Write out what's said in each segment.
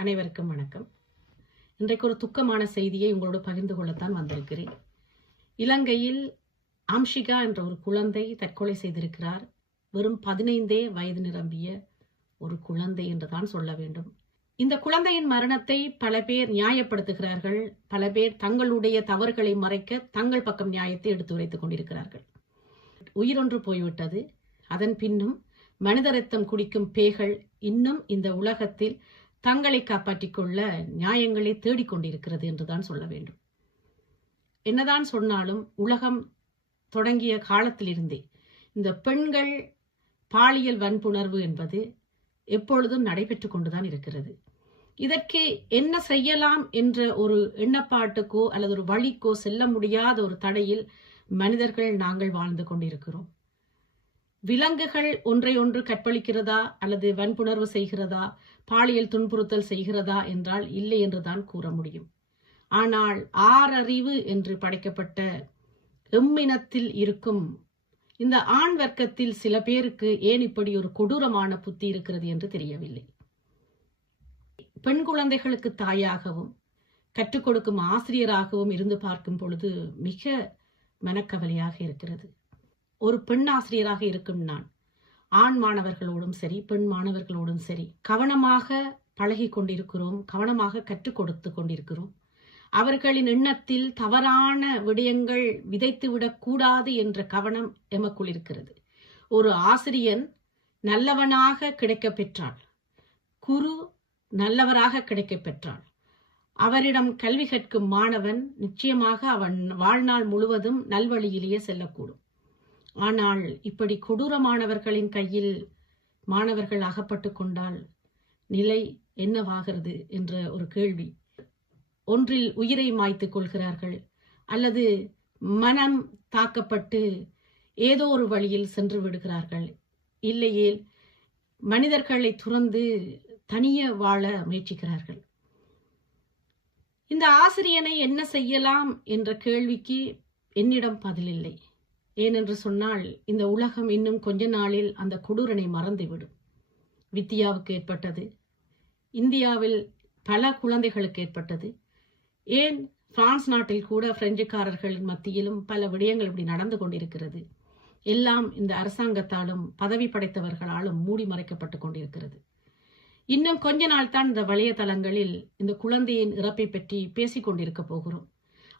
அனைவருக்கும் வணக்கம். இன்றைக்கு ஒரு துக்கமான செய்தியை உங்களோடு பகிர்ந்து கொள்ளத்தான் வந்திருக்கிறேன். இலங்கையில் ஆம்ஷிகா என்ற ஒரு குழந்தை தற்கொலை செய்திருக்கிறார். வெறும் பதினைந்தே வயது நிரம்பிய ஒரு குழந்தை என்றுதான் சொல்ல வேண்டும். இந்த குழந்தையின் மரணத்தை பல பேர் நியாயப்படுத்துகிறார்கள். பல பேர் தங்களுடைய தவறுகளை மறைக்க தங்கள் பக்கம் நியாயத்தை எடுத்து உரைத்துக் கொண்டிருக்கிறார்கள். உயிரொன்று போய்விட்டது. அதன் பின்னும் மனித ரத்தம் குடிக்கும் பேய்கள் இன்னும் இந்த உலகத்தில் தங்களை காப்பாற்றிக் கொள்ள நியாயங்களை தேடிக்கொண்டிருக்கிறது என்றுதான் சொல்ல வேண்டும். என்னதான் சொன்னாலும் உலகம் தொடங்கிய காலத்திலிருந்தே இந்த பெண்கள் பாலியல் வன்புணர்வு என்பது எப்பொழுதும் நடைபெற்று கொண்டுதான் இருக்கிறது. இதற்கு என்ன செய்யலாம் என்ற ஒரு எண்ணப்பாட்டுக்கோ அல்லது ஒரு வழிக்கோ செல்ல முடியாத ஒரு தடையில் மனிதர்கள் நாங்கள் வாழ்ந்து கொண்டிருக்கிறோம். விலங்குகள் ஒன்றை ஒன்று கற்பழிக்கிறதா அல்லது வன்புணர்வு செய்கிறதா? பாலியல் துன்புறுத்தல் செய்கிறதா என்றால் இல்லை என்றுதான் கூற முடியும். ஆனால் ஆறறிவு என்று படைக்கப்பட்ட எம்மினத்தில் இருக்கும் இந்த ஆண் வர்க்கத்தில் சில பேருக்கு ஏன் இப்படி ஒரு கொடூரமான புத்தி இருக்கிறது என்று தெரியவில்லை. பெண் குழந்தைகளுக்கு தாயாகவும் கற்றுக் கொடுக்கும் ஆசிரியராகவும் இருந்து பார்க்கும் பொழுது மிக மனக்கவலையாக இருக்கிறது. ஒரு பெண் ஆசிரியராக இருக்கும் நான். ஆண் மாணவர்களோடும் சரி பெண் மாணவர்களோடும் சரி கவனமாக பழகி கொண்டிருக்கிறோம் கவனமாக கற்றுக் கொடுத்து கொண்டிருக்கிறோம். அவர்களின் எண்ணத்தில் தவறான விடயங்கள் விதைத்துவிடக் கூடாது என்ற கவனம் எமக்குள் இருக்கிறது. ஒரு ஆசிரியன் நல்லவனாக கிடைக்கப் பெற்றாள். குரு நல்லவராக கிடைக்கப் பெற்றாள். அவரிடம் கல்வி கற்கும் மாணவன் நிச்சயமாக அவன் வாழ்நாள் முழுவதும் நல்வழியிலேயே செல்லக்கூடும். ஆனால் இப்படி கொடூரமானவர்களின் கையில் மாணவர்கள் அகப்பட்டு கொண்டால் நிலை என்னவாகிறது என்ற ஒரு கேள்வி. ஒன்றில் உயிரை மாய்த்துக் கொள்கிறார்கள். அல்லது மனம் தாக்கப்பட்டு ஏதோ ஒரு வழியில் சென்று விடுகிறார்கள். இல்லையேல் மனிதர்களை துறந்து தனிய வாழ முயற்சிக்கிறார்கள். இந்த ஆசிரியனை என்ன செய்யலாம் என்ற கேள்விக்கு என்னிடம் பதிலில்லை ஏனென்று சொன்னால் இந்த உலகம் இன்னும் கொஞ்ச நாளில் அந்த கொடூரனை மறந்துவிடும். வித்தியாவுக்கு ஏற்பட்டது. இந்தியாவில் பல குழந்தைகளுக்கு ஏற்பட்டது. ஏன்? பிரான்ஸ் நாட்டில் கூட பிரெஞ்சுக்காரர்கள் மத்தியிலும் பல விடயங்கள் இப்படி நடந்து கொண்டிருக்கிறது. எல்லாம் இந்த அரசாங்கத்தாலும் பதவி படைத்தவர்களாலும் மூடி மறைக்கப்பட்டு கொண்டிருக்கிறது. இன்னும் கொஞ்ச நாள் தான் இந்த வலையதளங்களில் இந்த குழந்தையின் இறப்பை பற்றி பேசிக்கொண்டிருக்க போகிறோம்.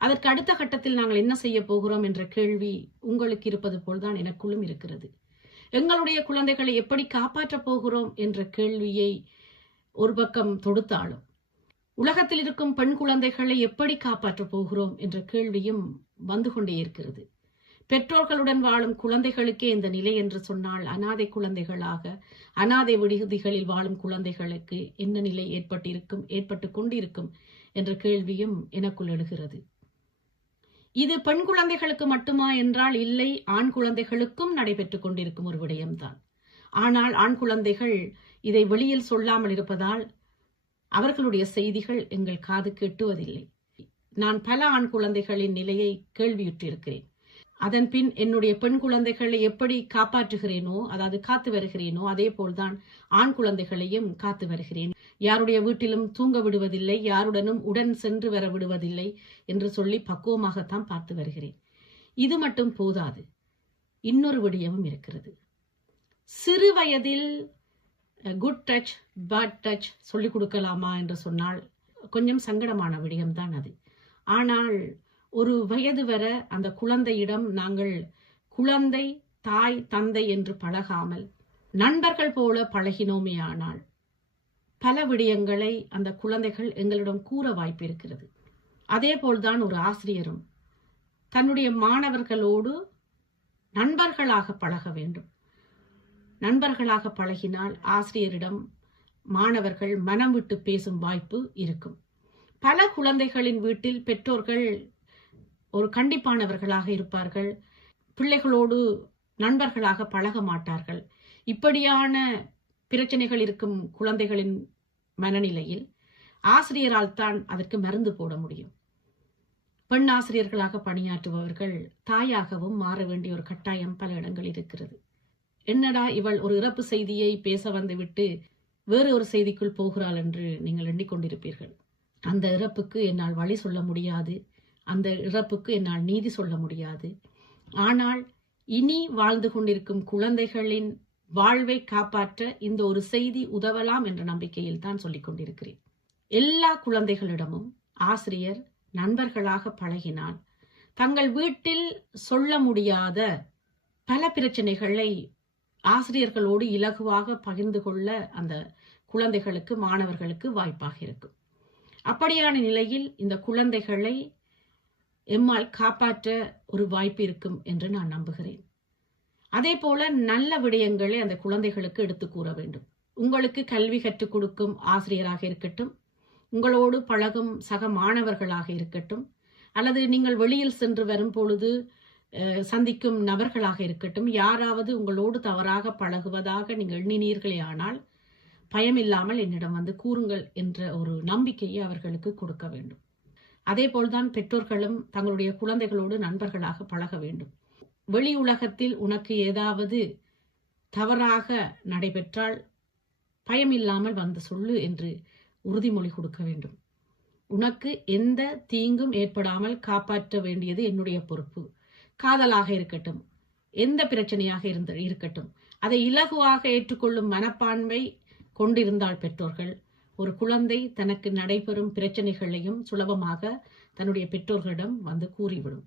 அதற்கு அடுத்த கட்டத்தில் நாங்கள் என்ன செய்ய போகிறோம் என்ற கேள்வி உங்களுக்கு இருப்பது போல்தான் எனக்குள்ளும் இருக்கிறது. எங்களுடைய குழந்தைகளை எப்படி காப்பாற்றப் போகிறோம் என்ற கேள்வியை ஒரு பக்கம் தொடுத்தாலும் உலகத்தில் இருக்கும் பெண் குழந்தைகளை எப்படி காப்பாற்றப் போகிறோம் என்ற கேள்வியும் வந்து கொண்டே இருக்கிறது. பெற்றோர்களுடன் வாழும் குழந்தைகளுக்கே இந்த நிலை என்று சொன்னால் அனாதை குழந்தைகளாக அனாதை விடுதிகளில் வாழும் குழந்தைகளுக்கு என்ன நிலை ஏற்பட்டிருக்கும் ஏற்பட்டு கொண்டிருக்கும் என்ற கேள்வியும் எனக்குள் எழுகிறது. இது பெண் குழந்தைகளுக்கு மட்டுமா என்றால் இல்லை ஆண் குழந்தைகளுக்கும் நடைபெற்றுக் கொண்டிருக்கும் ஒரு விடயம்தான். ஆனால் ஆண் குழந்தைகள் இதை வெளியில் சொல்லாமல் இருப்பதால் அவர்களுடைய செய்திகள் எங்கள் காதுக்கு எட்டுவதில்லை நான் பல ஆண் குழந்தைகளின் நிலையை கேள்வியுற்றிருக்கிறேன். அதன் பின் என்னுடைய பெண் குழந்தைகளை எப்படி காப்பாற்றுகிறேனோ அதாவது காத்து வருகிறேனோ அதே போல்தான் ஆண் குழந்தைகளையும் காத்து வருகிறேன். யாருடைய வீட்டிலும் தூங்க விடுவதில்லை யாருடனும் உடன் சென்று வர விடுவதில்லை என்று சொல்லி பக்குவமாகத்தான் பார்த்து வருகிறேன். இது மட்டும் போதாது இன்னொரு விடயமும் இருக்கிறது. சிறு வயதில் குட் டச் பேட் டச் சொல்லிக் கொடுக்கலாமா என்று சொன்னால் கொஞ்சம் சங்கடமான விடயம்தான் அது. ஆனால் ஒரு வயது வர அந்த குழந்தையிடம் நாங்கள் குழந்தை தாய் தந்தை என்று பழகாமல் நண்பர்கள் போல பழகினோமே ஆனால் பல விடயங்களை அந்த குழந்தைகள் எங்களிடம் கூற வாய்ப்பு இருக்கிறது அதே போல்தான் ஒரு ஆசிரியரும் தன்னுடைய மாணவர்களோடு நண்பர்களாக பழக வேண்டும். நண்பர்களாக பழகினால் ஆசிரியரிடம் மாணவர்கள் மனம் விட்டு பேசும் வாய்ப்பு இருக்கும். பல குழந்தைகளின் வீட்டில் பெற்றோர்கள் ஒரு கண்டிப்பானவர்களாக இருப்பார்கள். பிள்ளைகளோடு நண்பர்களாக பழக மாட்டார்கள். இப்படியான பிரச்சனைகள் இருக்கும் குழந்தைகளின் மனநிலையில் ஆசிரியரால் தான் அதற்கு மருந்து போட முடியும். பெண் ஆசிரியர்களாக பணியாற்றுபவர்கள் தாயாகவும் மாற வேண்டிய ஒரு கட்டாயம் பல இடங்களில் இருக்கிறது. என்னடா இவள் ஒரு இறப்பு செய்தியை பேச வந்துவிட்டு வேறு ஒரு செய்திக்குள் போகிறாள் என்று நீங்கள் எண்ணிக்கொண்டிருப்பீர்கள். அந்த இறப்புக்கு என்னால் வழி சொல்ல முடியாது. அந்த இறப்புக்கு என்னால் நீதி சொல்ல முடியாது. ஆனால் இனி வாழ்ந்து கொண்டிருக்கும் குழந்தைகளின் வாழ்வை காப்பாற்ற இந்த ஒரு செய்தி உதவலாம் என்ற நம்பிக்கையில் தான் சொல்லிக் கொண்டிருக்கிறேன். எல்லா குழந்தைகளிடமும் ஆசிரியர் நண்பர்களாக பழகினால் தங்கள் வீட்டில் சொல்ல முடியாத பல பிரச்சனைகளை ஆசிரியர்களோடு இலகுவாக பகிர்ந்து கொள்ள அந்த குழந்தைகளுக்கு மாணவர்களுக்கு வாய்ப்பாக இருக்கும். அப்படியான நிலையில் இந்த குழந்தைகளை எம்மால் காப்பாற்ற ஒரு வாய்ப்பு இருக்கும் என்று நான் நம்புகிறேன். அதே போல நல்ல விடயங்களை அந்த குழந்தைகளுக்கு எடுத்து கூற வேண்டும். உங்களுக்கு கல்வி கற்றுக் கொடுக்கும் ஆசிரியராக இருக்கட்டும் உங்களோடு பழகும் சக மாணவர்களாக இருக்கட்டும் அல்லது நீங்கள் வெளியில் சென்று வரும் பொழுது சந்திக்கும் நபர்களாக இருக்கட்டும் யாராவது உங்களோடு தவறாக பழகுவதாக நீங்கள் எண்ணினீர்களே ஆனால் பயமில்லாமல் என்னிடம் வந்து கூறுங்கள் என்ற ஒரு நம்பிக்கையை அவர்களுக்கு கொடுக்க வேண்டும். அதே போல்தான் பெற்றோர்களும் தங்களுடைய குழந்தைகளோடு நண்பர்களாக பழக வேண்டும். வெளி உலகத்தில் உனக்கு ஏதாவது தவறாக நடைபெற்றால் பயமில்லாமல் வந்து சொல்லு என்று உறுதிமொழி கொடுக்க வேண்டும். உனக்கு எந்த தீங்கும் ஏற்படாமல் காப்பாற்ற வேண்டியது என்னுடைய பொறுப்பு. காதலாக இருக்கட்டும் எந்த பிரச்சனையாக இருந்த இருக்கட்டும் அதை இலகுவாக ஏற்றுக்கொள்ளும் மனப்பான்மை கொண்டிருந்தால் பெற்றோர்கள் ஒரு குழந்தை தனக்கு நடைபெறும் பிரச்சனைகளையும் சுலபமாக தன்னுடைய பெற்றோர்களிடம் வந்து கூறிவிடும்.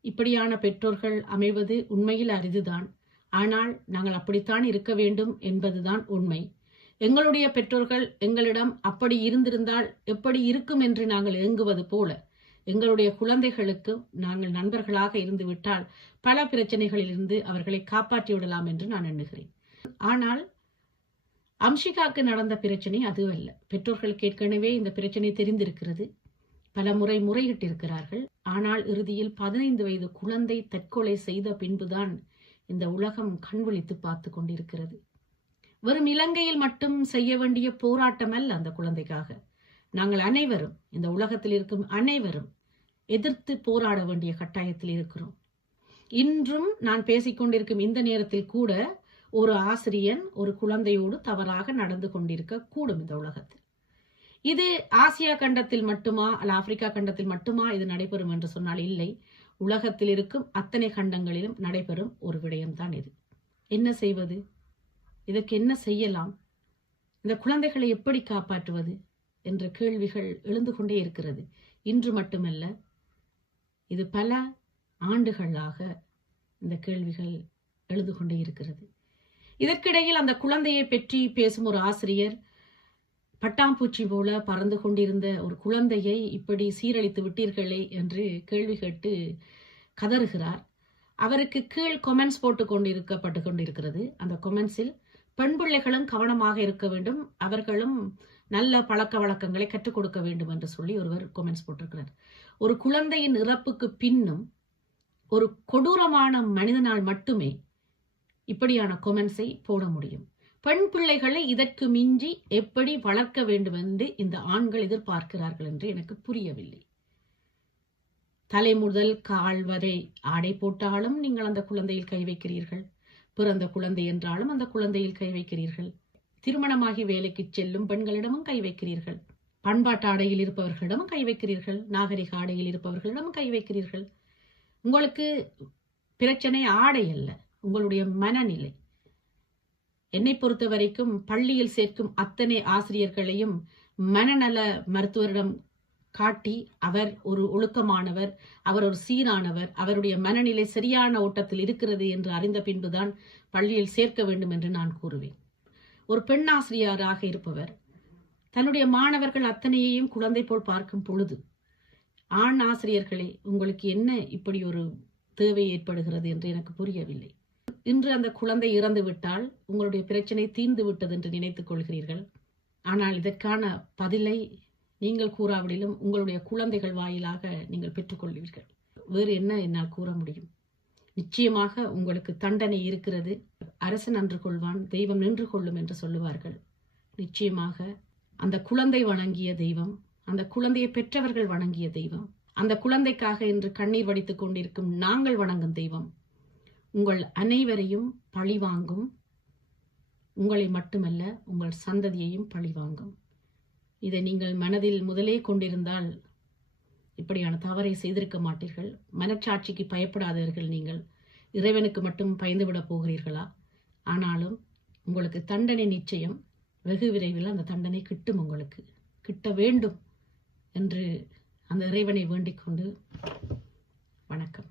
இப்படியான பெற்றோர்கள் அமைவது உண்மையில் அரிதுதான். ஆனால் நாங்கள் அப்படித்தான் இருக்க வேண்டும் என்பதுதான் உண்மை. எங்களுடைய பெற்றோர்கள் எங்களிடம் அப்படி இருந்திருந்தால் எப்படி இருக்கும் என்று நாங்கள் ஏங்குவது போல எங்களுடைய குழந்தைகளுக்கு நாங்கள் நண்பர்களாக இருந்துவிட்டால் பல பிரச்சனைகளிலிருந்து அவர்களை காப்பாற்றி விடலாம் என்று நான் எண்ணுகிறேன். ஆனால் அம்ஷிகாக்கு நடந்த பிரச்சனை அதுவல்ல. பெற்றோர்களுக்கு ஏற்கனவே இந்த பிரச்சனை தெரிந்திருக்கிறது. பல முறை முறையிட்டிருக்கிறார்கள். ஆனால் இறுதியில் பதினைந்து வயது குழந்தை தற்கொலை செய்த பின்புதான் இந்த உலகம் கண்விழித்து பார்த்து கொண்டிருக்கிறது. வெறும் இலங்கையில் மட்டும் செய்ய வேண்டிய போராட்டம் அல்ல அந்த குழந்தைக்காக. நாங்கள் அனைவரும் இந்த உலகத்தில் இருக்கும் அனைவரும் எதிர்த்து போராட வேண்டிய கட்டாயத்தில் இருக்கிறோம். இன்றும் நான் பேசிக்கொண்டிருக்கும் இந்த நேரத்தில் கூட ஒரு ஆசிரியன் ஒரு குழந்தையோடு தவறாக நடந்து கொண்டிருக்க கூடும் இந்த உலகத்தில். இது ஆசியா கண்டத்தில் மட்டுமா அல்ல ஆப்பிரிக்கா கண்டத்தில் மட்டுமா இது நடைபெறும் என்று சொன்னால் இல்லை. உலகத்தில் இருக்கும் அத்தனை கண்டங்களிலும் நடைபெறும் ஒரு விடயம்தான் இது. என்ன செய்வது? இதற்கு என்ன செய்யலாம்? இந்த குழந்தைகளை எப்படி காப்பாற்றுவது? என்ற கேள்விகள் எழுந்து கொண்டே இருக்கிறது. இன்று மட்டுமல்ல இது பல ஆண்டுகளாக இந்த கேள்விகள் எழுந்து கொண்டே இருக்கிறது. இதற்கிடையில் அந்த குழந்தையை பற்றி பேசும் ஒரு ஆசிரியர் பட்டாம்பூச்சி போல பறந்து கொண்டிருந்த ஒரு குழந்தையை இப்படி சீரழித்து விட்டீர்களே என்று கேள்வி கேட்டு கதறுகிறார். அவருக்கு கீழ் கொமெண்ட்ஸ் போட்டு கொண்டிருக்கப்பட்டு கொண்டிருக்கிறது. அந்த கொமெண்ட்ஸில் பெண் பிள்ளைகளும் கவனமாக இருக்க வேண்டும். அவர்களும் நல்ல பழக்க வழக்கங்களை கற்றுக் கொடுக்க வேண்டும் என்று சொல்லி ஒருவர் கொமெண்ட்ஸ் போட்டிருக்கிறார். ஒரு குழந்தையின் இறப்புக்கு பின்னும் ஒரு கொடூரமான மனிதனால் மட்டுமே இப்படியான கொமெண்ட்ஸை போட முடியும். பெண் பிள்ளைகளை இதற்கு மிஞ்சி எப்படி வளர்க்க வேண்டும் என்று இந்த ஆண்கள் எதிர்பார்க்கிறார்கள் என்று எனக்கு புரியவில்லை. தலை முதல் கால் வரை ஆடை போட்டாலும் நீங்கள் அந்த குழந்தையில் கை வைக்கிறீர்கள். பிறந்த குழந்தை என்றாலும் அந்த குழந்தையில் கை வைக்கிறீர்கள். திருமணமாகி வேலைக்கு செல்லும் பெண்களிடமும் கை வைக்கிறீர்கள். பண்பாட்டு ஆடையில் இருப்பவர்களிடமும் கை வைக்கிறீர்கள். நாகரிக ஆடையில் இருப்பவர்களிடமும் கை வைக்கிறீர்கள். உங்களுக்கு பிரச்சனை ஆடை அல்ல. உங்களுடைய மனநிலை என்னை பொறுத்த வரைக்கும் பள்ளியில் சேர்க்கும் அத்தனை ஆசிரியர்களையும் மனநல மருத்துவரிடம் காட்டி அவர் ஒரு ஒழுக்கமானவர் அவர் ஒரு சீரானவர் அவருடைய மனநிலை சரியான ஓட்டத்தில் இருக்கிறது என்று அறிந்த பின்புதான் பள்ளியில் சேர்க்க வேண்டும் என்று நான் கூறுவேன். ஒரு பெண் ஆசிரியராக இருப்பவர் தன்னுடைய மாணவர்கள் அத்தனையையும் குழந்தை போல் பார்க்கும் பொழுது ஆண் ஆசிரியர்களே உங்களுக்கு என்ன இப்படி ஒரு தேவை ஏற்படுகிறது என்று எனக்கு புரியவில்லை. இன்று அந்த குழந்தை இறந்து விட்டால் உங்களுடைய பிரச்சனை தீர்ந்து விட்டது என்று நினைத்துக் கொள்கிறீர்கள். ஆனால் இதற்கான பதிலை நீங்கள் கூறாவிடிலும் உங்களுடைய குழந்தைகள் வாயிலாக நீங்கள் பெற்றுக்கொள்வீர்கள் வேறு என்ன என்னால் கூற முடியும்? நிச்சயமாக உங்களுக்கு தண்டனை இருக்கிறது. அரசன் அன்று கொள்வான் தெய்வம் நின்று கொள்ளும் என்று சொல்லுவார்கள். நிச்சயமாக அந்த குழந்தை வணங்கிய தெய்வம் அந்த குழந்தையை பெற்றவர்கள் வணங்கிய தெய்வம் அந்த குழந்தைக்காக இன்று கண்ணீர் வடித்துக் கொண்டிருக்கும் நாங்கள் வணங்கும் தெய்வம் உங்கள் அனைவரையும் பழி வாங்கும். உங்களை மட்டுமல்ல உங்கள் சந்ததியையும் பழிவாங்கும் இதை நீங்கள் மனதில் முதலே கொண்டிருந்தால் இப்படியான தவறை செய்திருக்க மாட்டீர்கள். மனச்சாட்சிக்கு பயப்படாதவர்கள் நீங்கள் இறைவனுக்கு மட்டும் பயந்துவிடப் போகிறீர்களா? ஆனாலும் உங்களுக்கு தண்டனை நிச்சயம். வெகு விரைவில் அந்த தண்டனை கிட்டும் உங்களுக்கு. கிட்ட வேண்டும் என்று அந்த இறைவனை வேண்டிக் கொண்டு வணக்கம்.